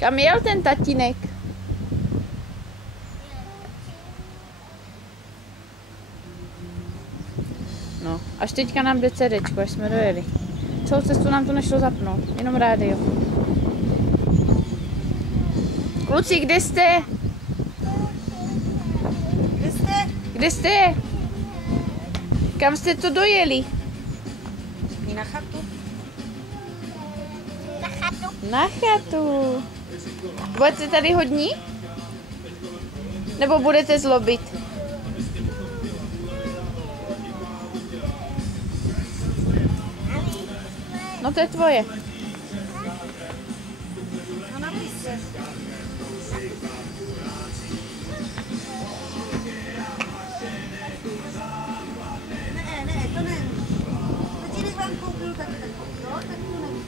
Kam jel ten tatínek? No, až teďka nám jde CDčko, až jsme dojeli. Celou cestu nám to nešlo zapnout, jenom rádio. Kluci, kde jste? Kde jste? Kde jste? Kam jste to dojeli? Na chatu. Na chatu. Na chatu. Budete tady hodní? Nebo budete zlobit? No to je tvoje. No napiš se. Ne, to ne. Tatínek vám koupil taky takovou, jo? Tak to neví.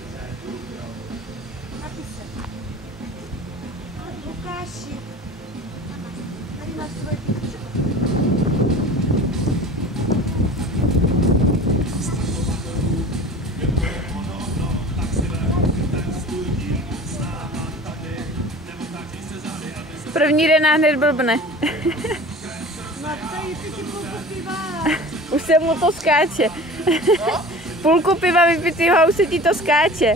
Napiš se. Lukáši. Tady máš svoje píčko. První den a hned blbne. No tady ty půlku piva. Už se mu to skáče. Půlku piva vypitýho a už se ti to skáče.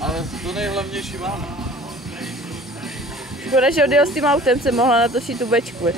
Ale to nejhlavnější máme. Škoda, že odjel s tím autem, se mohla natočit tu bečku.